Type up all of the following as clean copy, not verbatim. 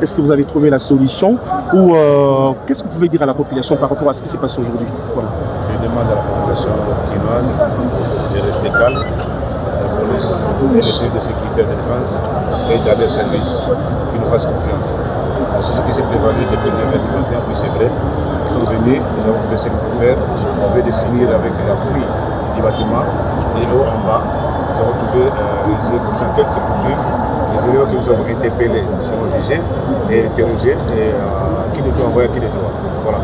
Est-ce que vous avez trouvé la solution ou qu'est-ce que vous pouvez dire à la population par rapport à ce qui s'est passé aujourd'hui? Voilà. Je demande à la population quinoise de rester calme. La police et les services de sécurité et de défense et à leur service qui nous fassent confiance. C'est ce qui s'est prévalu depuis 9h du matin, oui c'est vrai. Ils sont venus, nous avons fait ce qu'il faut faire. On veut définir avec la fouille du bâtiment et haut en bas. Nous avons trouvé les enquêtes se poursuivent. Les élèves que nous avons interpellés seront jugés et interrogés et qui les doit envoyer, qui les doit. Voilà.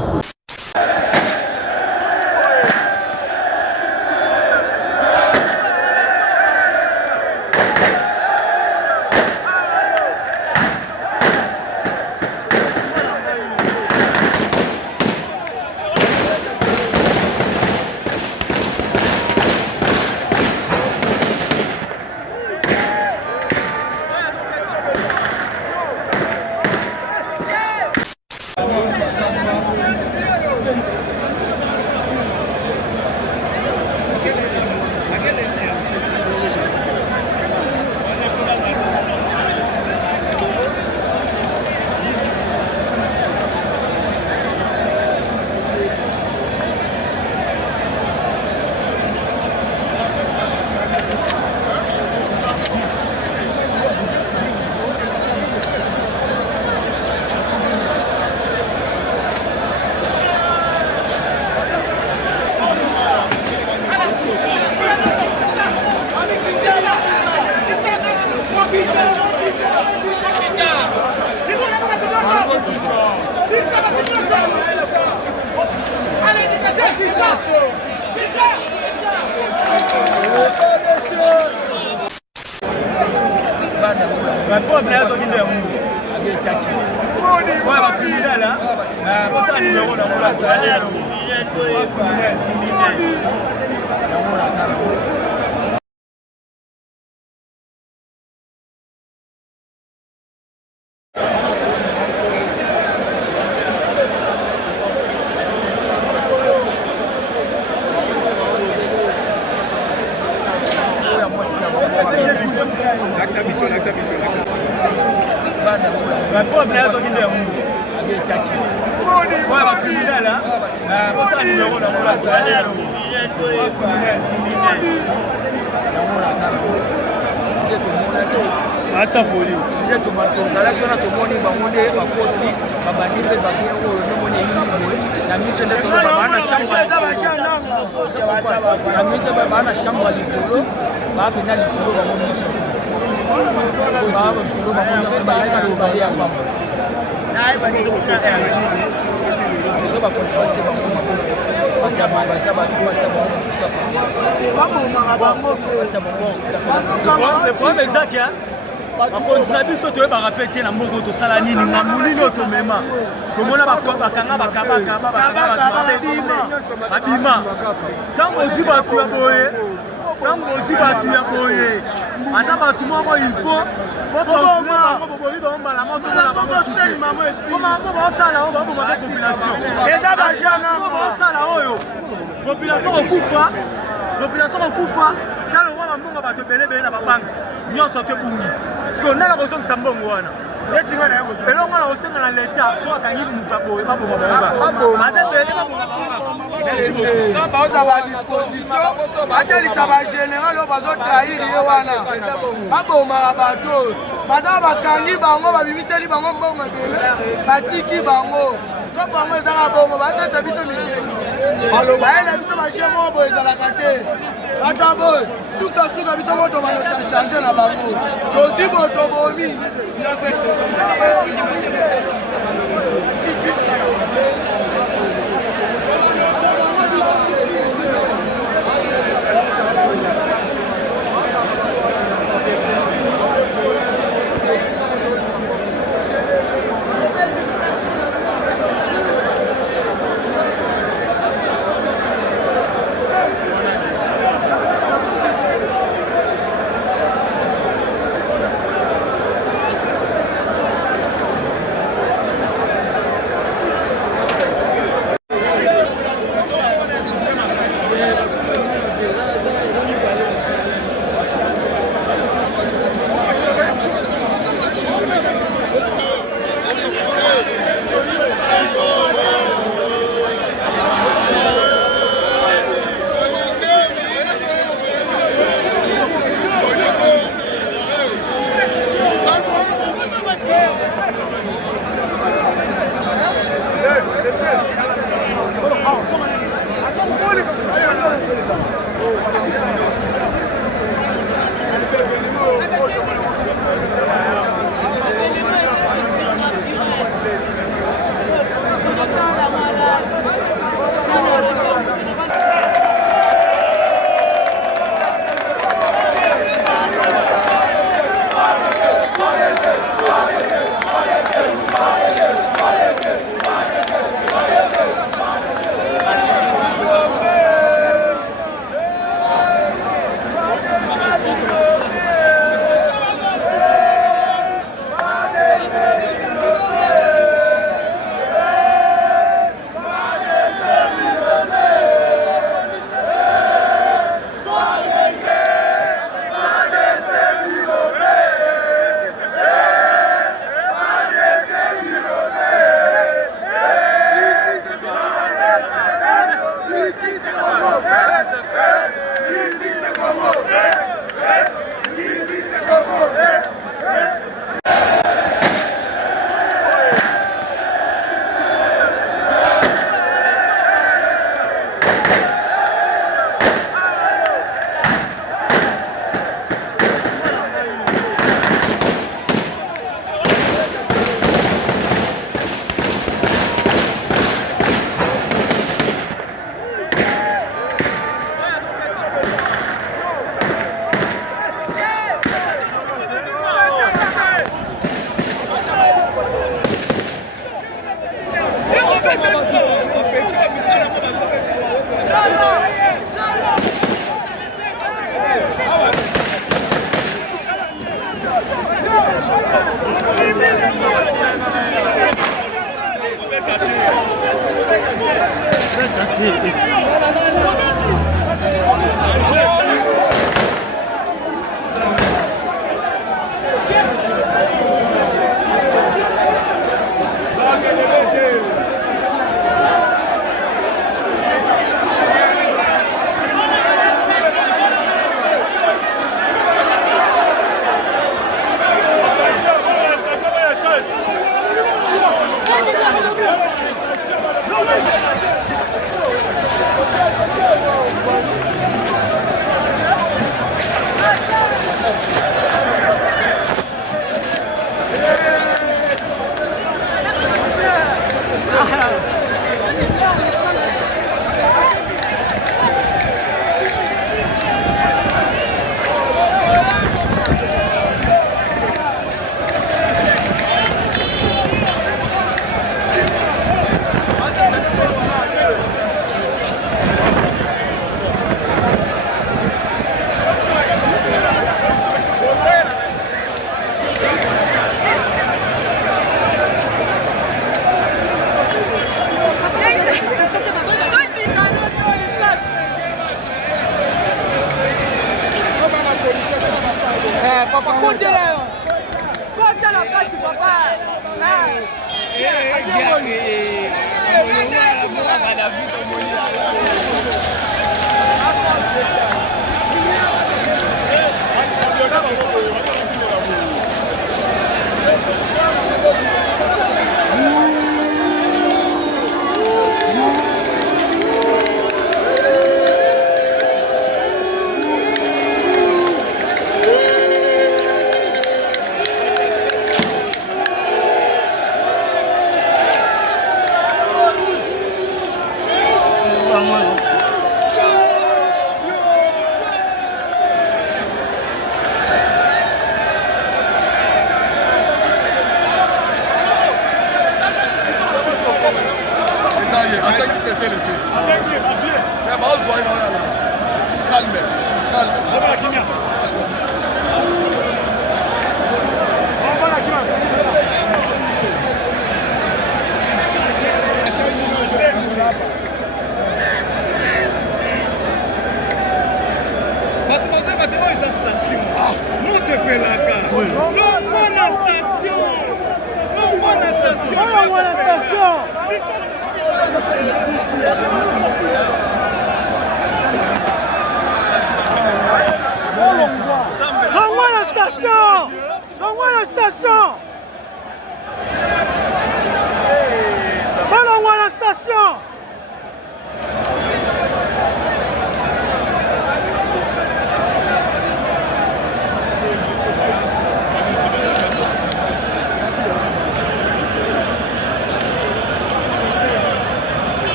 Le problème est ça, bakonzina biso toyeba rapete na mboko tosala nini na molini oyo tomema tomona bakanga babima ntango ozwi bato ya boye aza bato moko ilfo bokobango bobomi bango mbala motomonabo baosala oyo baboma pe population baosala oyo population okufa talo roi bambongo bato ebelebele na babanga nyonso te bungi parceke nala kozongisa mbongo wana elongo na kosenga na leta so akangi mutu aboye baboma bango aza ebele baoza badisposition batelisa bagénéral oyo bazotrahiri ye wana babomaka bato baza bakangi bango babimiseli bango mbongo ebele batiki bango ko bango ezaka bongo basalisa biso mikendo bayela biso bashie moko boye ezalaka te ata boye sukasuka biso moto banosa charge na bango tozi botobomi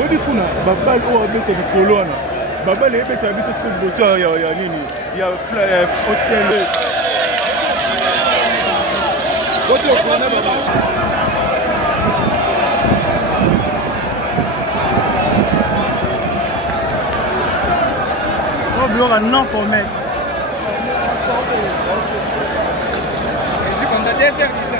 Obi kuna babal o abete mikolo wana babal ebeta biso siku liboso ya nini ya hotel kote okona baba obiora non commettre je suis dans des heures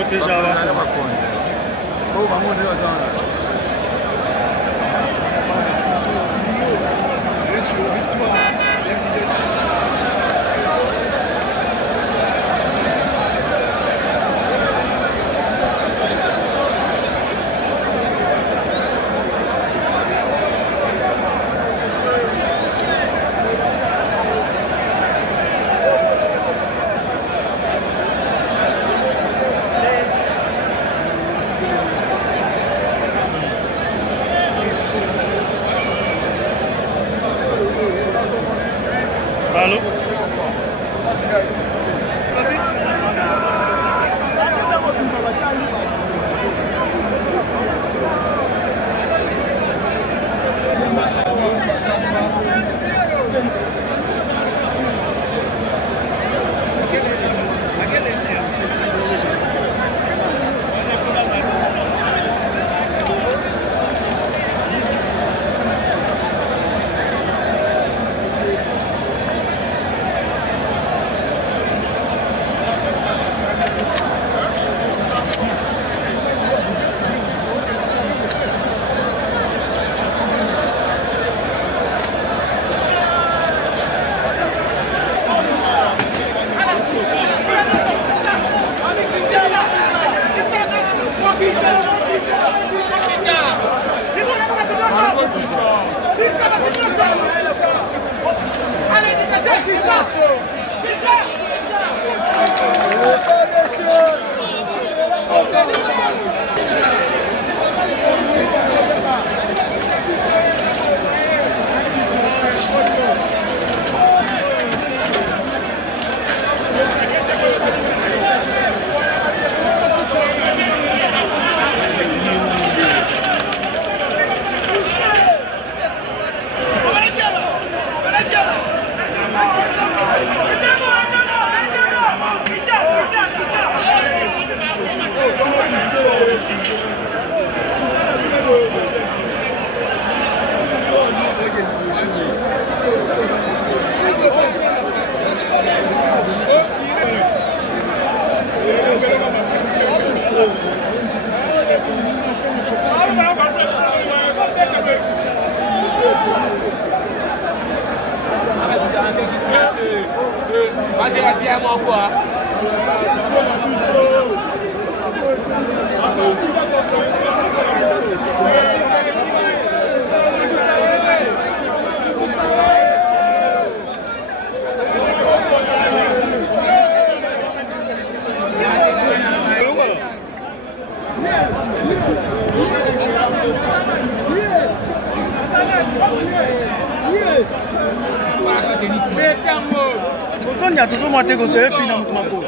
protéger Allô? Otonya toujours monter côté fini dans ma peau.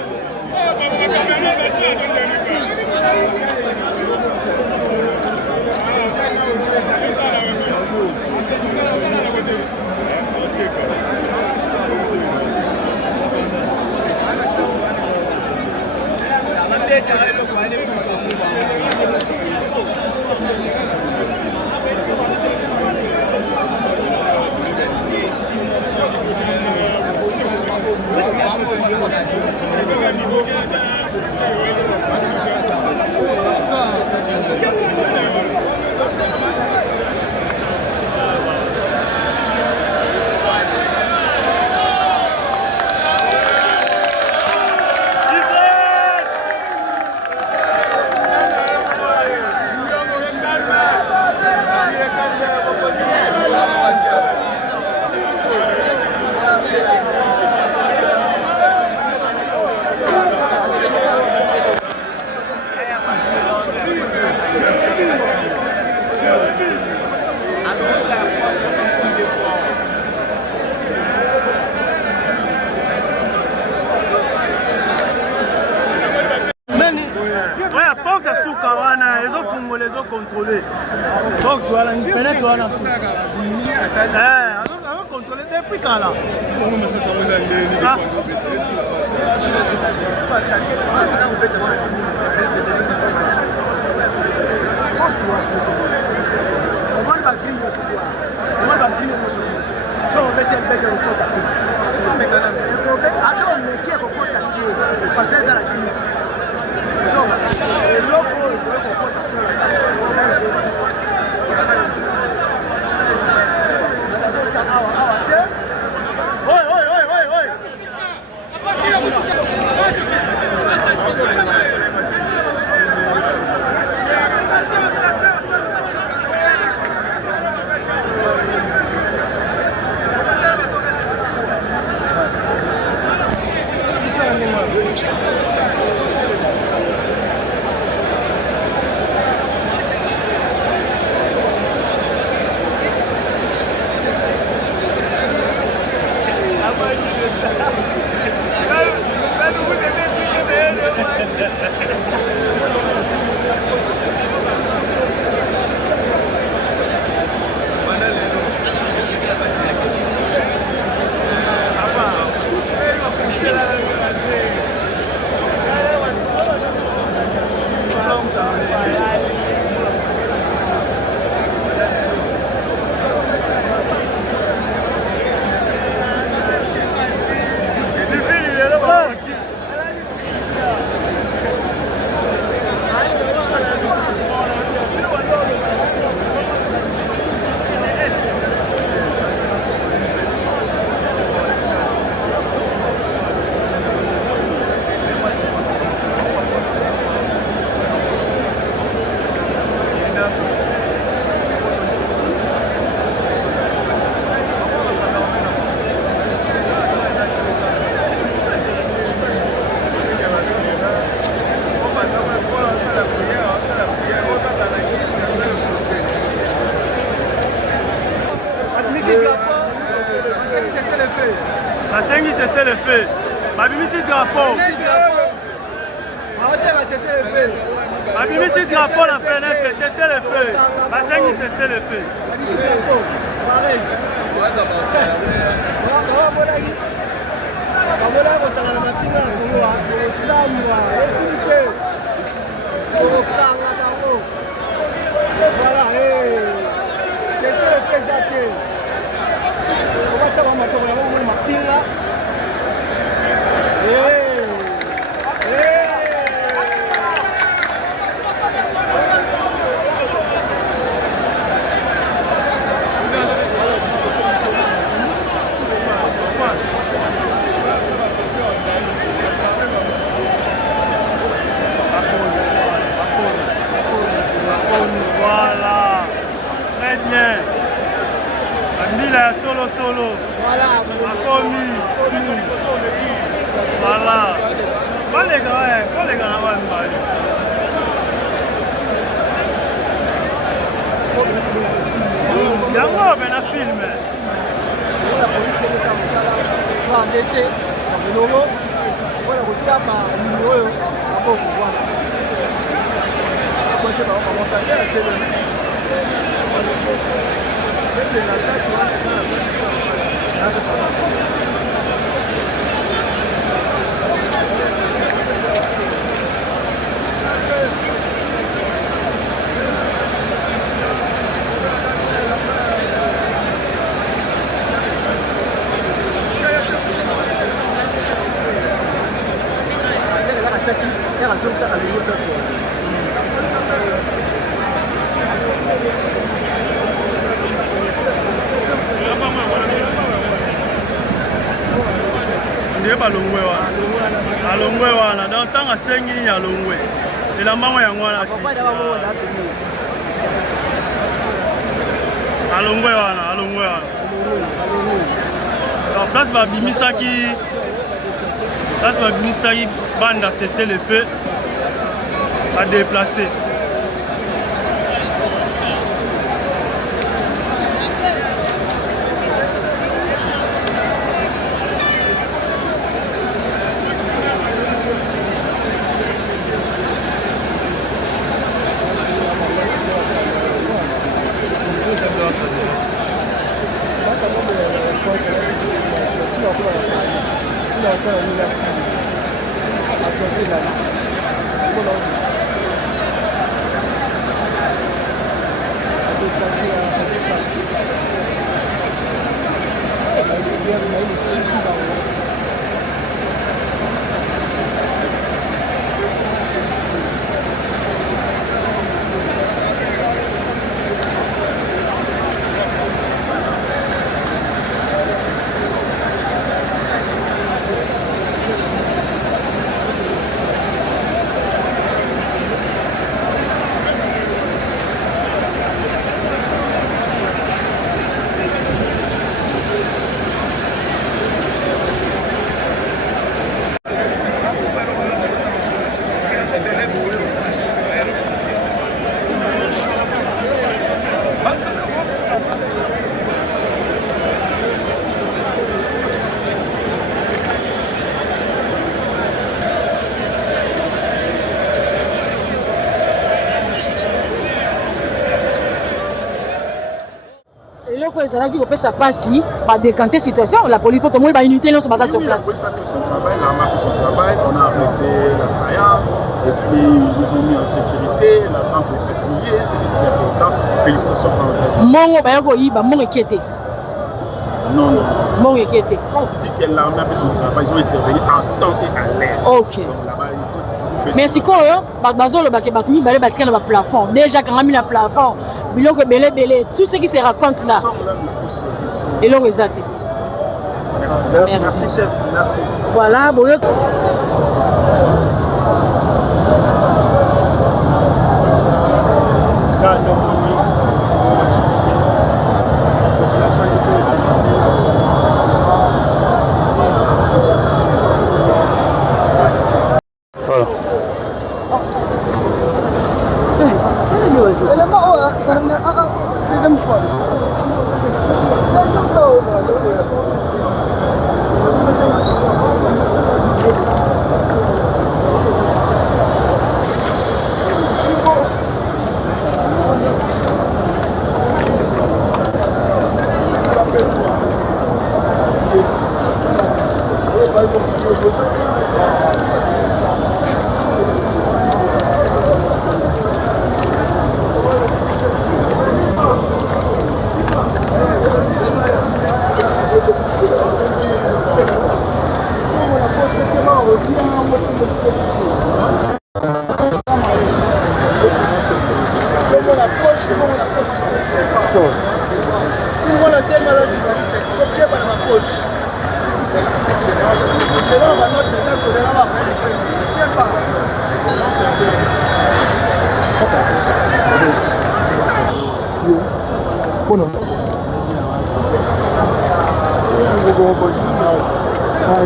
Contrôler. Donc tu as la fenêtre, tu as la contrôler depuis quand là? cesser le feu. Babimisi drapeau. Babimisi drapeau la fenêtre, cesser le feu. Basengi cesser le feu. Voilà, c'est ça le fait ça. On va tirer ma tour, on va ma pile là. Voilà, très bien. Mila solo. Voilà, Makomi. Voilà. Pas les gars, yango bena film. Ndiye balongwe wana. Alongwe wana. Dans tant à 5 lignes alongwe. Et la maman yango wana. Alongwe wana. Alors place babimisaki bande à cesser le feu à déplacer. ezalaki kopesa pasi badécanter situation la police pour tomoni baunité nyonso baza sur place. La police a fait son travail, l'armée a fait son travail, on a arrêté la SAIA et puis ils ont mis en sécurité, la banque est pillée, c'est très important. Félicitations par le Mongo baya koyiba mongo ekete. Non. Mongo ekete. Quand on dit que l'armée a fait son travail, ils ont intervenu en temps et à l'heure. OK. Donc là-bas, il faut toujours faire. Mais si quoi bazolo bakebakumi bale batika na plafond. Déjà quand on a mis le plafond biloko belé tout ce qui se raconte là. Et l'on est zaté. Merci chef, merci. Voilà, bon. Deuxième choix.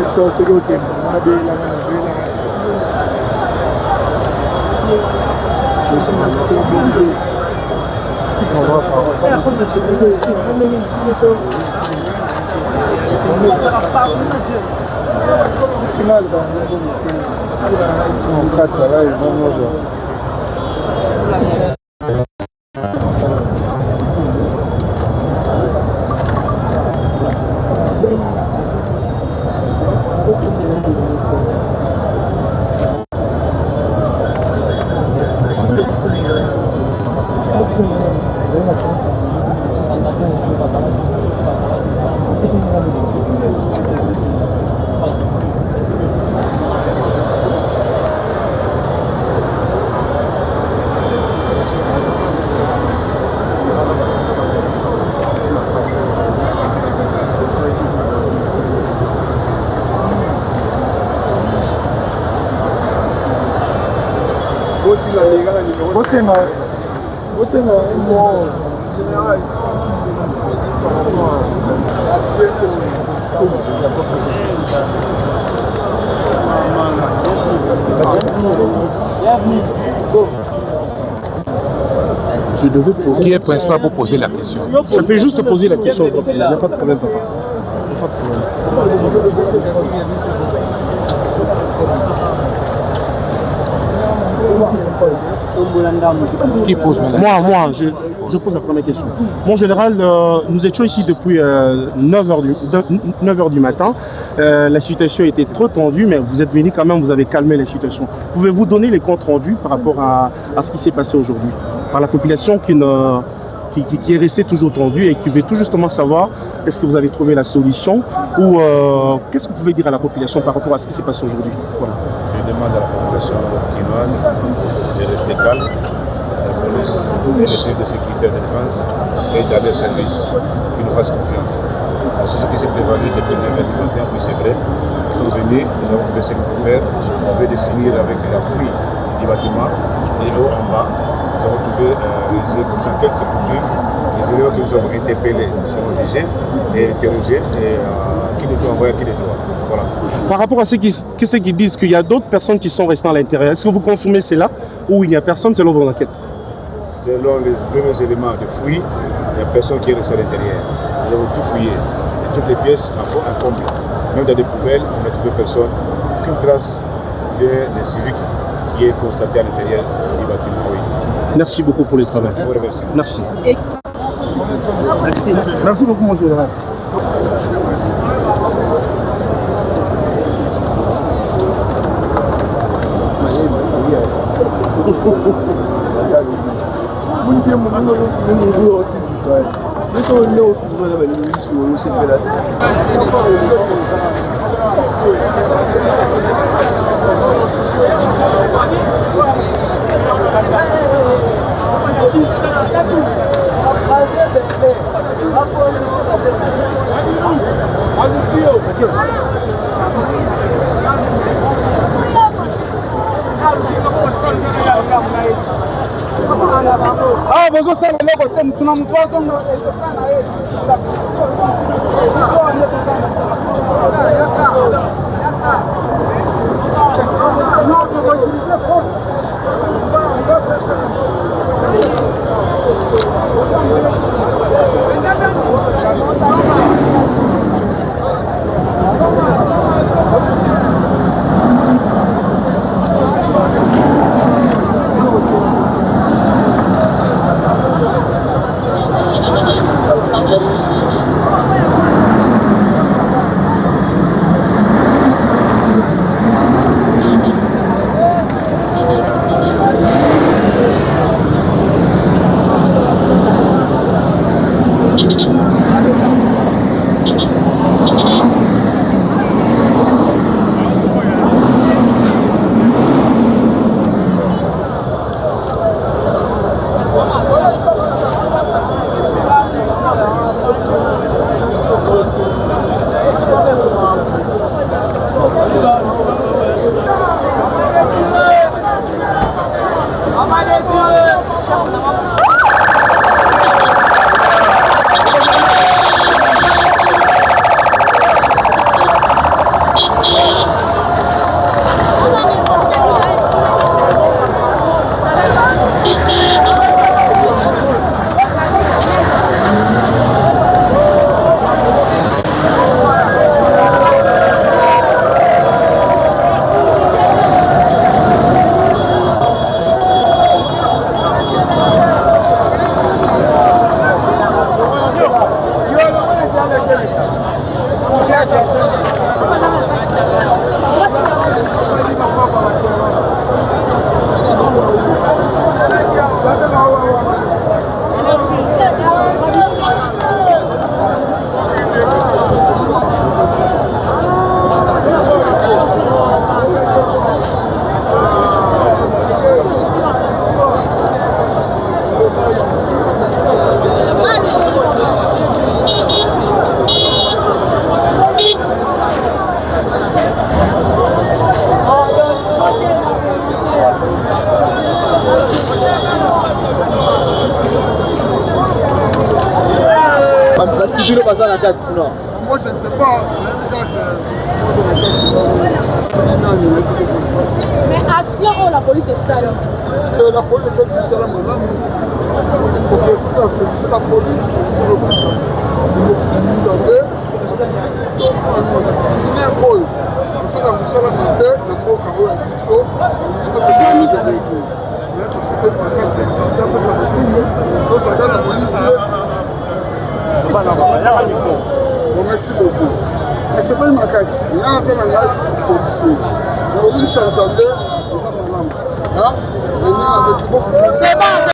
So c'est good thing. On a bien la Você não é bom. Je devais poser. Qui est principal pour poser la question? Je peux juste poser la question. Il n'y a pas de problème, papa. Il n'y a pas de problème. Qui pose maintenant? Moi, je pose la première question. Mon général, nous étions ici depuis 9h du matin. La situation était trop tendue, mais vous êtes venu quand même, vous avez calmé la situation. Pouvez-vous donner les comptes rendus par rapport à ce qui s'est passé aujourd'hui? Par la population qui est restée toujours tendue et qui veut tout justement savoir est-ce que vous avez trouvé la solution ou qu'est-ce que vous pouvez dire à la population par rapport à ce qui s'est passé aujourd'hui? Voilà. Je demande à la population quinoise de rester calme. La police et les chefs de sécurité et de défense et dans leur service qui nous fassent confiance. C'est ce qui s'est prévenu depuis 9h du matin, puis c'est vrai. Nous sommes venus, nous avons fait ce qu'il faut faire. On veut définir avec la fouille du bâtiment et l'eau en bas. Nous avons trouvé les enquêtes se poursuivent. Les éléments que nous avons interpellés seront jugés et interrogés et qui nous doit envoyer à qui les doit. Voilà. Par rapport à ceux qui disent qu'il y a d'autres personnes qui sont restées à l'intérieur, est-ce que vous confirmez cela ou il n'y a personne selon vos enquêtes? Selon les premiers éléments de fouille, il n'y a personne qui est resté à l'intérieur. Nous avons tout fouillé. Et toutes les pièces en comble. Même dans des poubelles, on n'a trouvé personne. Aucune trace des civiques qui est constatée à l'intérieur du bâtiment. Oui. Merci beaucoup pour le travail. Merci. Merci. Merci beaucoup, mon général. Ah, bonjour, c'est le logo. Tu n'as pas Moi je ne sais pas, mais action où la police est sale. La police est tout seul à mon âme. Pour que c'est à féliciter la police, c'est le président. Il faut que c'est Zambé, ils sont en Guinée. C'est la moussala de paix, le mot carreau à Bissot, il faut que c'est un peu de l'été. Il y a aussi peu de vacances, c'est Zambé, après ça me dit, nous avons la police. Bon, merci beaucoup. Et c'est pas une macasse. Il y a un seul policier. Mais on dit que c'est un Zambé, c'est ça mon âme. C'est bon.